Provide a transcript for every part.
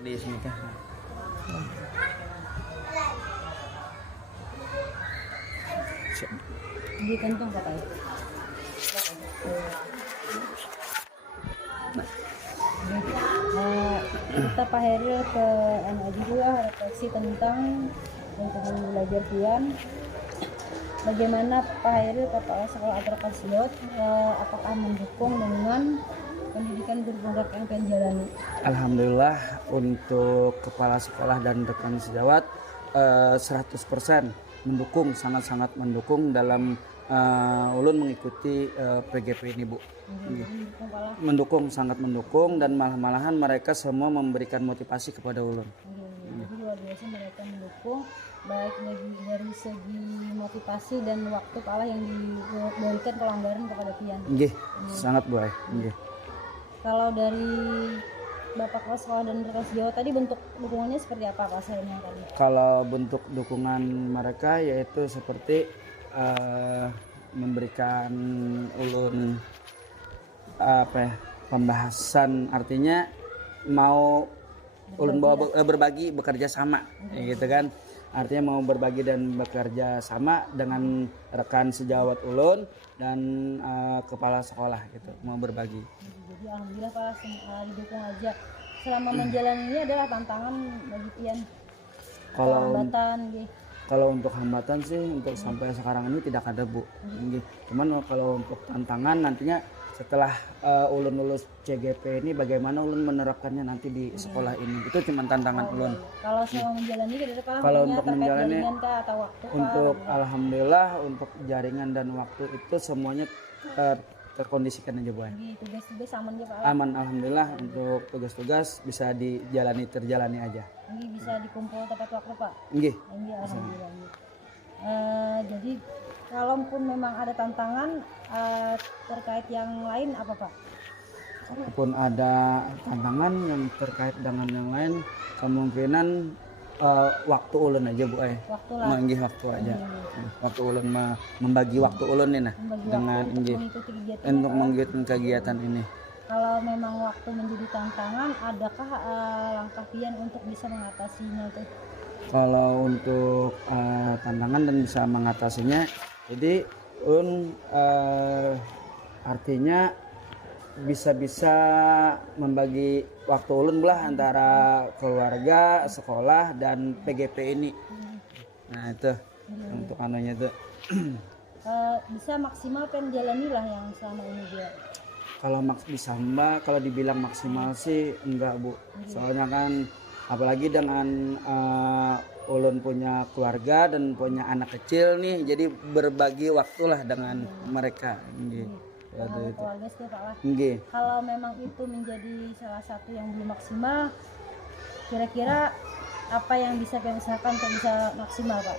di sini kan. Di kantong katanya. Kita Pak Heril ke juga refleksi tentang lingkungan belajar Pian. Bagaimana Pak Heril Kepala Sekolah Adrokat Siot apakah mendukung dengan pendidikan guru penggerak yang Pian jalani? Alhamdulillah untuk kepala sekolah dan rekan sejawat 100% mendukung, sangat-sangat mendukung dalam ulun mengikuti PGP ini, Bu. Mendukung, sangat mendukung, dan malahan mereka semua memberikan motivasi kepada ulun. Jadi luar biasa mereka mendukung baik dari segi motivasi dan waktu kalah yang diberikan pelanggaran kepada Pian. Nggih, sangat baik. Nggih. Kalau dari Bapak Kepala Sekolah dan rekan sejawat tadi bentuk dukungannya seperti apa Pak Sayangnya tadi? Kalau bentuk dukungan mereka yaitu seperti memberikan ulun pembahasan, artinya mau ulun bawa berbagi, bekerja sama, gitu kan. Artinya mau berbagi dan bekerja sama dengan rekan sejawat ulun dan kepala sekolah gitu, mau berbagi. Jadi alhamdulillah Pak didukung aja. Selama menjalani ini adalah tantangan bagi Pian. Kalau untuk hambatan sih untuk sampai sekarang ini tidak ada, Bu. Cuman kalau untuk tantangan nantinya setelah ulun lulus CGP ini bagaimana ulun menerapkannya nanti di sekolah ini, itu cuma tantangan ulun. Kalau selama menjalani kita kalau untuk menjalani atau waktu untuk alhamdulillah untuk jaringan dan waktu itu semuanya terkondisikan aja, Bu. Tugas-tugas aman ya Pak? Aman alhamdulillah, untuk tugas-tugas bisa terjalani aja. Ini bisa dikumpul tepat waktu Pak? Nggih. Alhamdulillah. Jadi kalaupun memang ada tantangan terkait yang lain apa Pak? Kalaupun ada tantangan yang terkait dengan yang lain, kemungkinan waktu ulun aja, Bu. Waktu lah. Waktu aja. Waktu ulun membagi waktu ulun nih dengan untuk mengikuti kegiatan ini. Kalau memang waktu menjadi tantangan, adakah langkah Pian untuk bisa mengatasinya itu? Kalau untuk tantangan dan bisa mengatasinya, jadi artinya bisa membagi waktu ulun belah antara keluarga, sekolah, dan PGP ini. Nah itu untuk anunya itu. Bisa maksimal penjalani lah yang selama ini dia. Kalau bisa Mbak, kalau dibilang maksimal sih enggak, Bu. Soalnya kan apalagi dengan ulun punya keluarga dan punya anak kecil nih, jadi berbagi waktulah dengan mereka. Keluarga setiap lah. Kalau memang itu menjadi salah satu yang belum maksimal, kira-kira apa yang bisa kita usahakan untuk bisa maksimal, Pak?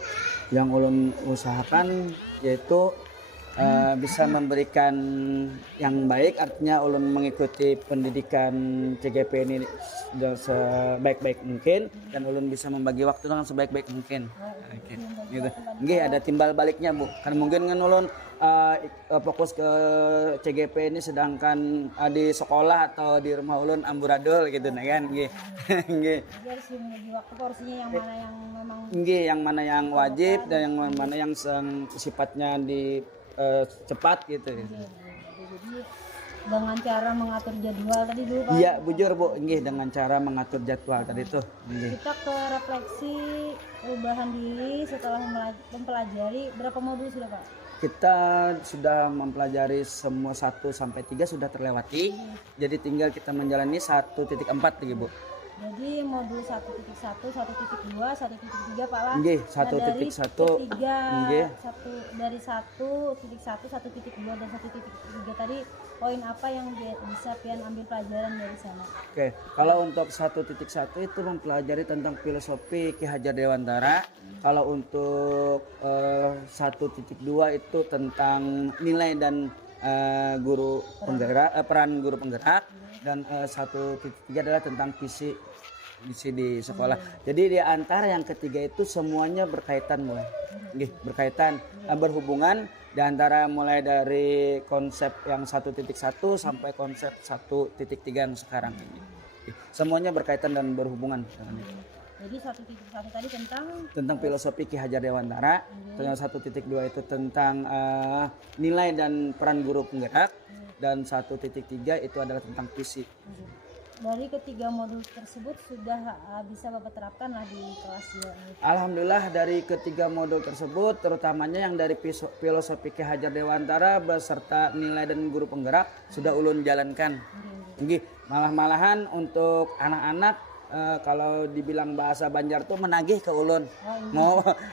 Yang ulun usahakan yaitu bisa memberikan yang baik, artinya ulun mengikuti pendidikan CGP ini sebaik-baik mungkin, dan ulun bisa membagi waktu dengan sebaik-baik mungkin. Gitu. Ada timbal baliknya, Bu. Kan mungkin kan ulun fokus ke CGP ini sedangkan di sekolah atau di rumah ulun amburadul gitu, nah kan. Jadi harus membagi waktu porsinya yang mana yang memang yang mana yang wajib dan yang mana yang sifatnya di cepat gitu. Jadi dengan cara mengatur jadwal tadi dulu Pak? Iya, bujur Bu, dengan cara mengatur jadwal tadi tuh. Kita ke refleksi perubahan diri setelah mempelajari berapa modul sudah Pak? Kita sudah mempelajari semua 1 sampai 3 sudah terlewati. Jadi tinggal kita menjalani 1.4 lagi, Bu. Jadi modul 1.1, 1.2, 1.3 Pak lah. 1.1. Dari 1.1, 1.2 dan 1.3 tadi poin apa yang bisa Pian ambil pelajaran dari sana? Oke, kalau untuk 1.1 itu mempelajari tentang filosofi Ki Hajar Dewantara. Kalau untuk 1.2 itu tentang nilai dan guru penggerak, peran guru penggerak, dan 1.3 adalah tentang visi di sekolah. Jadi di antara yang ketiga itu semuanya berkaitan, berkaitan, berhubungan di antara mulai dari konsep yang 1.1 sampai konsep 1.3 yang sekarang ini. Semuanya berkaitan dan berhubungan dengan itu. Jadi 1.1 tadi Tentang filosofi Ki Hajar Dewantara, yang 1.2 itu tentang nilai dan peran guru penggerak, dan 1.3 itu adalah tentang visi. dari ketiga modul tersebut sudah bisa Bapak terapkan lah di kelas 2 ini. Alhamdulillah dari ketiga modul tersebut, terutamanya yang dari filosofi Ki Hajar Dewantara beserta nilai dan guru penggerak sudah ulun jalankan. Nggih, malahan untuk anak-anak kalau dibilang bahasa Banjar tuh menagih ke ulun.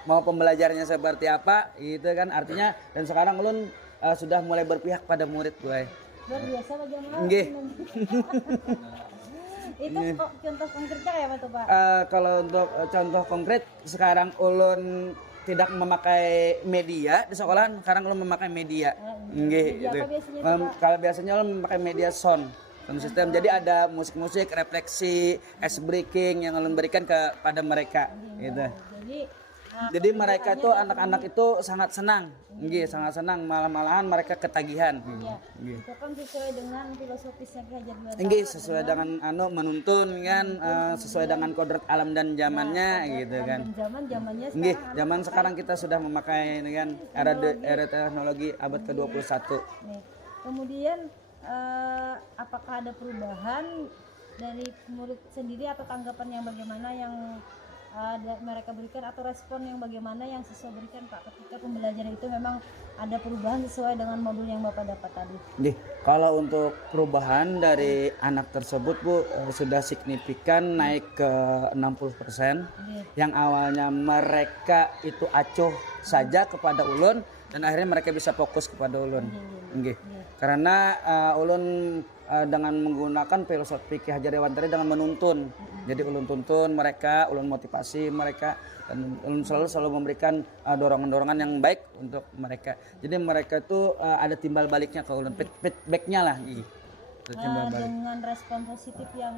Mau pembelajarannya seperti apa gitu kan, artinya, dan sekarang ulun sudah mulai berpihak pada murid gue. Luar biasa bagaimana? Nggih. Itu kok contoh konkretnya kayak apa tuh Pak? Kalau untuk contoh konkret, sekarang ulun tidak memakai media di sekolah, sekarang ulun memakai media. Nggih, Media gitu. apa biasanya itu, Pak? Kalau biasanya ulun memakai media sound sistem. Jadi ada musik-musik, refleksi, ice breaking yang ulun berikan kepada mereka gitu. Jadi mereka itu anak-anak itu sangat senang. Nggih, sangat senang, malahan mereka ketagihan. Iya. Itu kan sesuai dengan filosofisnya Ki Hajar Dewantara. Nggih, sesuai dengan menuntun kan, sesuai dengan kodrat alam dan zamannya gitu kan. Zamannya Nggih, sekarang zaman sekarang kita sudah memakai ini kan era teknologi abad ke-21. nih. Kemudian apakah ada perubahan dari murid sendiri atau tanggapan yang bagaimana yang mereka berikan atau respon yang bagaimana yang siswa berikan Pak ketika pembelajaran itu memang ada perubahan sesuai dengan modul yang Bapak dapat tadi? Nggih, kalau untuk perubahan dari anak tersebut Bu sudah signifikan naik ke 60%. Yang awalnya mereka itu acuh saja kepada ulun dan akhirnya mereka bisa fokus kepada ulun. Nggih. Karena ulun dengan menggunakan filosofi Ki Hajar Dewantara dengan menuntun. Jadi ulun tuntun mereka, ulun motivasi mereka, dan ulun selalu memberikan dorongan-dorongan yang baik untuk mereka. Jadi mereka itu ada timbal baliknya ke ulun, feedbacknya lah. Dengan respon positif yang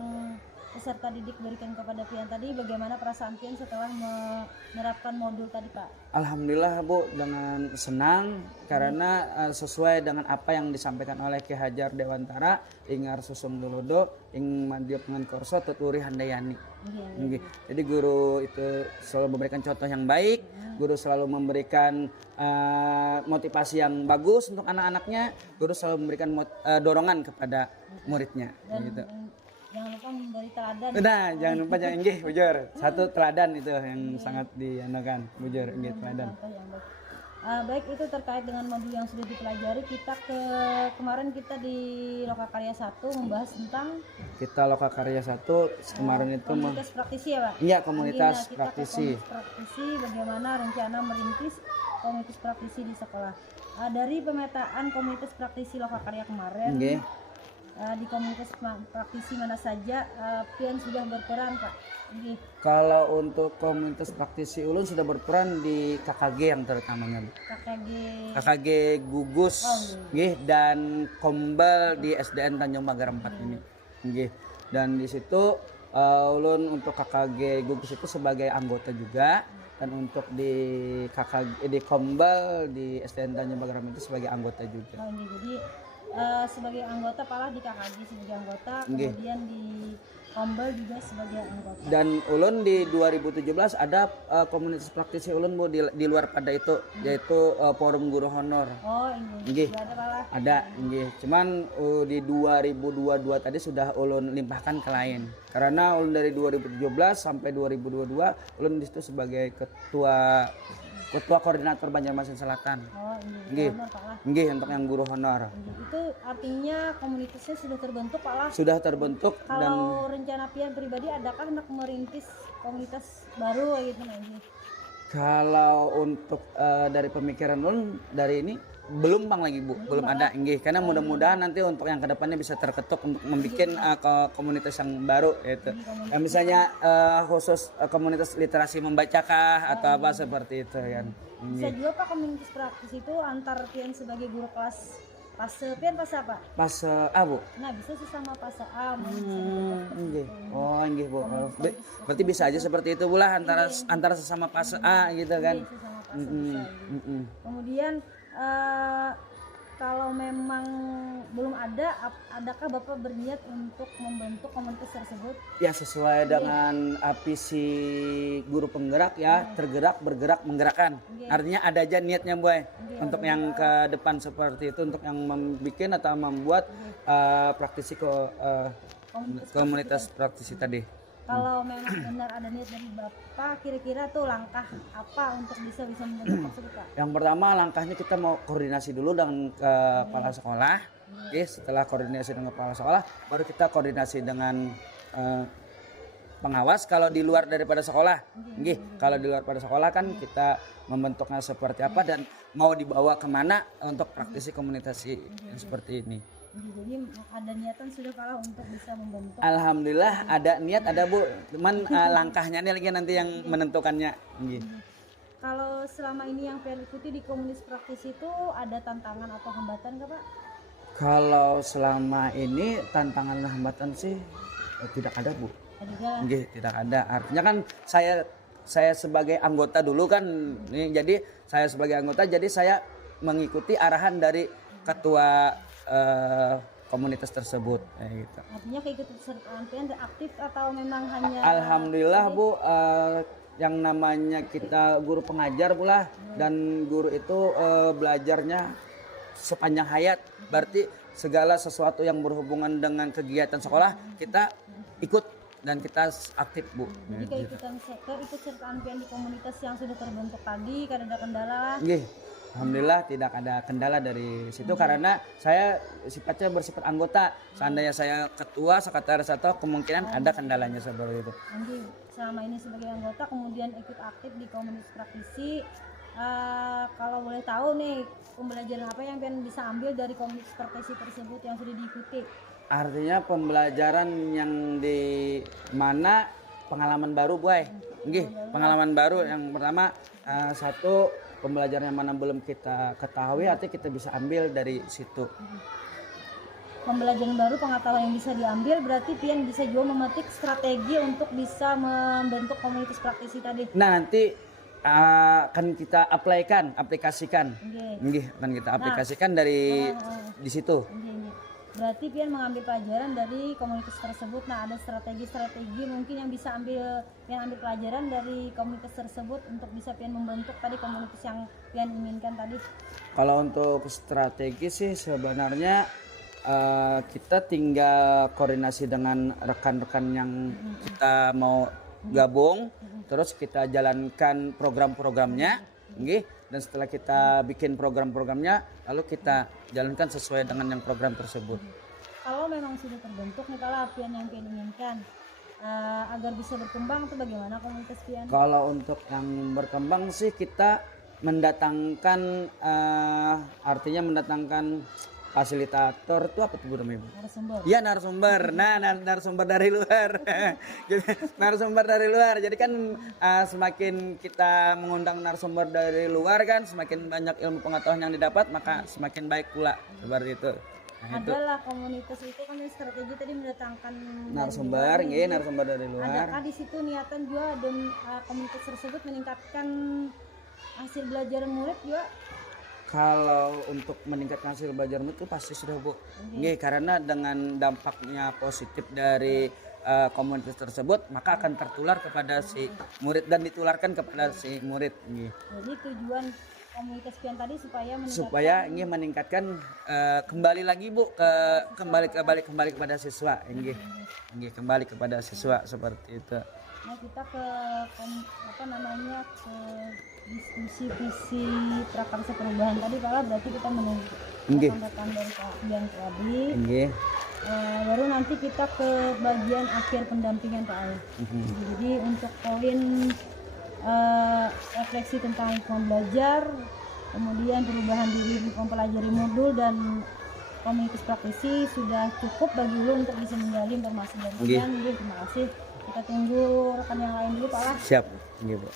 peserta didik berikan kepada Pian tadi, bagaimana perasaan Pian setelah menerapkan modul tadi Pak? Alhamdulillah Bu, dengan senang karena sesuai dengan apa yang disampaikan oleh Ki Hajar Dewantara, ingar susum duludo, ing mandiop ngan korso tuturi handayani. Jadi guru itu selalu memberikan contoh yang baik, guru selalu memberikan motivasi yang bagus untuk anak-anaknya, guru selalu memberikan dorongan kepada muridnya. Gitu. Jangan lupa memberi teladan. Nah, jangan lupa nggih, bujur. Satu teladan itu yang sangat diandalkan, bujur nggih teladan. Baik, itu terkait dengan modul yang sudah dipelajari. Kemarin kita di Lokakarya 1 membahas tentang Lokakarya 1 kemarin itu komunitas praktisi ya Pak? Iya, komunitas kita praktisi. Komunitas praktisi, bagaimana rencana merintis komunitas praktisi di sekolah. Dari pemetaan komunitas praktisi Lokakarya kemarin, di komunitas praktisi mana saja Pian sudah berperan Pak? Kalau untuk komunitas praktisi ulun sudah berperan di KKG yang terutamanya. KKG Gugus nggih, dan Kombal di SDN Tanjung Pagar 4 ini. Nggih. Dan di situ ulun untuk KKG Gugus itu sebagai anggota juga, dan untuk di KKG di Kombal di SDN Tanjung Pagar 4 itu sebagai anggota juga. Jadi sebagai anggota Palah di KKG sebagai anggota, kemudian di Kombal juga sebagai anggota. Dan ulun di 2017 ada komunitas praktisi ulun Bu di luar pada itu, yaitu Forum Guru Honor. Oh, ini. Ada Palah. Ada, nggih. Cuman di 2022 tadi sudah ulun limpahkan ke lain. Karena ulun dari 2017 sampai 2022 ulun di situ sebagai ketua koordinator Banjarmasin Selatan. Oh, nggih. Nggih, untuk yang guru honor. Itu artinya komunitasnya sudah terbentuk Pak Lah? Sudah terbentuk. Kalau rencana Pian pribadi, adakah hendak merintis komunitas baru gitu nanti? Kalau untuk dari pemikiran ulun dari ini belum Bang lagi Bu, belum ada nggih. Karena mudah-mudahan nanti untuk yang kedepannya bisa terketuk untuk membuat komunitas yang baru itu. Misalnya khusus komunitas literasi membacakah atau apa seperti itu kan. Bisa juga Pak komunitas praktis itu antar Pian sebagai guru kelas fase Pian fase apa? Fase A Bu. Nah, bisa sesama fase A. Nggih. Oh, nggih Bu. Berarti bisa aja seperti itu Bu lah, antara sesama fase A gitu kan. Sesama fase bisa. Kemudian kalau memang belum ada, adakah Bapak berniat untuk membentuk komunitas tersebut? Ya sesuai dengan visi guru penggerak ya, tergerak, bergerak, menggerakkan. Artinya ada aja niatnya boy. Untuk yang ke depan seperti itu, untuk yang membuat atau membuat praktisi komunitas praktisi tadi. Kalau memang benar ada niat dari Bapak, kira-kira tuh langkah apa untuk bisa membentuk tersebut, Pak? Yang pertama langkahnya kita mau koordinasi dulu dengan kepala sekolah. Oke, setelah koordinasi dengan kepala sekolah, baru kita koordinasi dengan pengawas kalau di luar daripada sekolah. Kalau di luar pada sekolah kan kita membentuknya seperti apa dan mau dibawa kemana untuk praktisi komunikasi yang seperti ini. Jadi ada niatan sudah kalah untuk bisa membentuk. Alhamdulillah ada niat, ada Bu. Cuman langkahnya nih lagi nanti yang menentukannya. Kalau selama ini yang Pian ikuti di komunitas praktisi itu ada tantangan atau hambatan nggak, Pak? Kalau selama ini tantangan dan hambatan sih tidak ada Bu. Tidak ada. Artinya kan saya sebagai anggota dulu kan, jadi saya sebagai anggota, jadi saya mengikuti arahan dari ketua komunitas tersebut gitu. Artinya keikutsertaan Pian aktif atau memang hanya Alhamdulillah Bu, yang namanya kita guru pengajar pula dan guru itu belajarnya sepanjang hayat, berarti segala sesuatu yang berhubungan dengan kegiatan sekolah kita ikut dan kita aktif Bu. Jadi keikutsertaan Pian di komunitas yang sudah terbentuk tadi, kan ada kendala? Alhamdulillah tidak ada kendala dari situ karena saya sifatnya bersifat anggota. Seandainya saya ketua, sekretaris atau kemungkinan ada kendalanya seperti itu. Nanti selama ini sebagai anggota kemudian ikut aktif di komunitas praktisi, kalau boleh tahu nih pembelajaran apa yang Pian bisa ambil dari komunitas praktisi tersebut yang sudah diikuti? Artinya pembelajaran yang di mana pengalaman baru boy. Pengalaman baru yang pertama satu, pembelajaran yang mana belum kita ketahui, artinya kita bisa ambil dari situ. Pembelajaran baru, pengetahuan yang bisa diambil, berarti Pian bisa juga memetik strategi untuk bisa membentuk komunitas praktisi tadi. Nah nanti akan kita aplikasikan. Akan kita aplikasikan dari di situ. Berarti Pian mengambil pelajaran dari komunitas tersebut. Nah, ada strategi-strategi mungkin yang bisa Pian ambil pelajaran dari komunitas tersebut untuk bisa Pian membentuk tadi komunitas yang Pian inginkan tadi. Kalau untuk strategi sih sebenarnya kita tinggal koordinasi dengan rekan-rekan yang kita mau gabung, terus kita jalankan program-programnya, dan setelah kita bikin program-programnya, lalu kita jalankan sesuai dengan yang program tersebut. Kalau memang sudah terbentuk nih, kalau Pian yang Pian inginkan agar bisa berkembang itu bagaimana komunitas Pian? Kalau untuk yang berkembang sih kita mendatangkan artinya mendatangkan fasilitator itu apa tuh Bu namanya? Narasumber. Iya narasumber. Nah narasumber dari luar. Narasumber dari luar. Jadi kan semakin kita mengundang narasumber dari luar kan semakin banyak ilmu pengetahuan yang didapat, maka semakin baik pula seperti itu. Nah, adalah komunitas itu kan strategi tadi mendatangkan narasumber, narasumber dari luar. Adakah di situ niatan juga dan komunitas tersebut meningkatkan hasil belajar murid juga? Kalau untuk meningkatkan hasil belajar itu pasti sudah Bu. Karena dengan dampaknya positif dari komunitas tersebut maka akan tertular kepada si murid dan ditularkan kepada si murid. Jadi tujuan komunitas Pian tadi supaya meningkatkan kembali lagi Bu kembali kepada siswa. Kembali kepada siswa seperti itu. Nah, kita ke ke diskusi visi prakarsa perubahan tadi Pak, berarti kita menunggu rekan-rekan dari Pian tadi. Baru nanti kita ke bagian akhir pendampingan Pak Al. Jadi untuk poin refleksi tentang lingkungan belajar, kemudian perubahan diri mempelajari modul dan komunitas praktisi sudah cukup bagi lu untuk bisa menggali informasi dari Pian. Terima kasih. Kita tunggu rekan yang lain dulu Pak lah. Siap. Bu.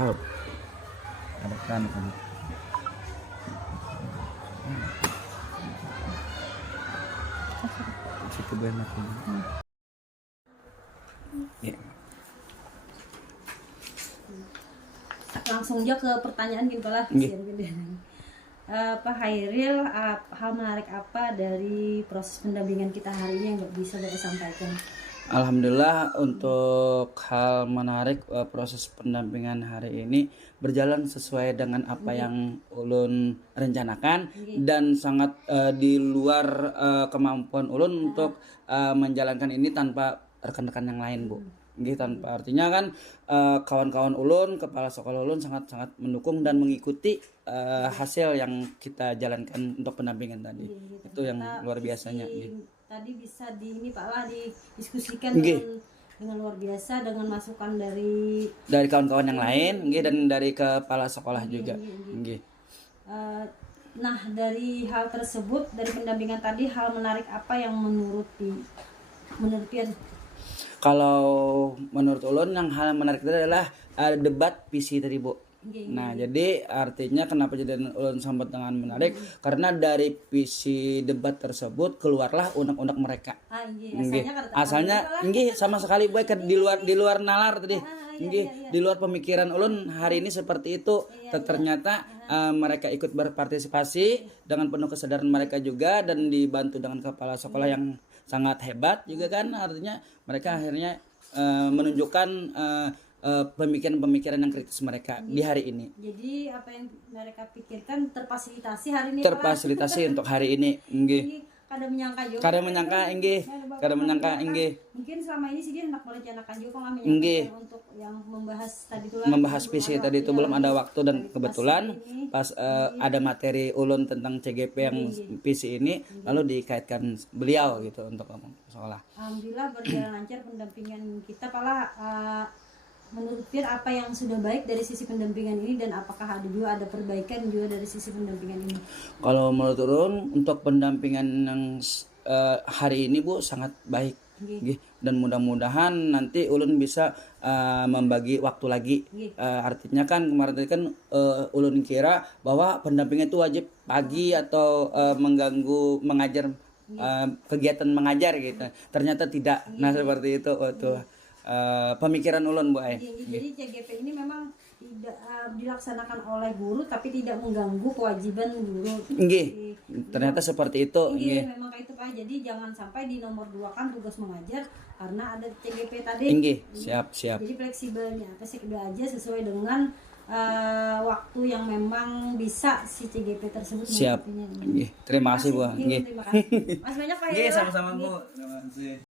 Ada kan. Situ banyak. Langsung aja ke pertanyaan gitu lah. Pak Hairil, hal menarik apa dari proses pendampingan kita hari ini yang bisa Bapak sampaikan? Alhamdulillah untuk hal menarik proses pendampingan hari ini berjalan sesuai dengan apa yang ulun rencanakan dan sangat di luar kemampuan ulun untuk menjalankan ini tanpa rekan-rekan yang lain, Bu. Nggih, tanpa artinya kan kawan-kawan ulun, kepala sekolah ulun sangat-sangat mendukung dan mengikuti hasil yang kita jalankan untuk pendampingan tadi. Itu yang luar biasanya. Tadi bisa ini Pak lah didiskusikan Nggih. dengan luar biasa dengan masukan dari Kawan-kawan yang lain, nggih, dan dari kepala sekolah juga. Nggih. Nah, dari hal tersebut, dari pendampingan tadi, hal menarik apa yang menurut Pian? Kalau menurut ulun yang hal menarik itu adalah debat visi tadi, Bu. Nah, jadi artinya kenapa jadi ulun sambut dengan menarik karena dari visi debat tersebut keluarlah unek-unek mereka. Asalnya nggih sama sekali baik di luar nalar tadi. Nggih, di luar pemikiran ulun hari ini seperti itu. Ternyata mereka ikut berpartisipasi dengan penuh kesadaran mereka juga dan dibantu dengan kepala sekolah yang sangat hebat juga kan, artinya mereka akhirnya menunjukkan pemikiran-pemikiran yang kritis mereka di hari ini. Jadi apa yang mereka pikirkan terfasilitasi hari ini. Terfasilitasi untuk hari ini, nggih. Kada menyangka juga. Kada menyangka, nggih. Mungkin selama ini sih dia hendak merencanakan juga kan Nggih. untuk yang membahas tadi itu Membahas visi tadi itu belum ada waktu dan kebetulan pas ada materi ulun tentang CGP yang visi ini lalu dikaitkan beliau gitu untuk sekolah. Alhamdulillah berjalan lancar pendampingan kita pala. Menurut Pian apa yang sudah baik dari sisi pendampingan ini dan apakah ada perbaikan juga dari sisi pendampingan ini? Kalau menurut ulun untuk pendampingan yang hari ini, Bu, sangat baik. Dan mudah-mudahan nanti ulun bisa membagi waktu lagi. Artinya kan kemarin tadi kan ulun kira bahwa pendampingan itu wajib pagi atau mengganggu mengajar kegiatan mengajar gitu. Ternyata tidak. Nah, seperti itu pemikiran ulun, Bu. Jadi CGP ini memang tidak dilaksanakan oleh guru tapi tidak mengganggu kewajiban guru. Nggih. Ternyata seperti itu. Nggih, memang kayak itu Pak. Jadi jangan sampai di nomor 2 kan tugas mengajar karena ada CGP tadi. Nggih, siap. Jadi fleksibelnya apa sih aja sesuai dengan waktu yang memang bisa si CGP tersebut. Siap. Nggih. Terima kasih, Bu. Nggih. Terima kasih. Mas banyak Pak. Nggih, sama-sama, Bu. Terima kasih.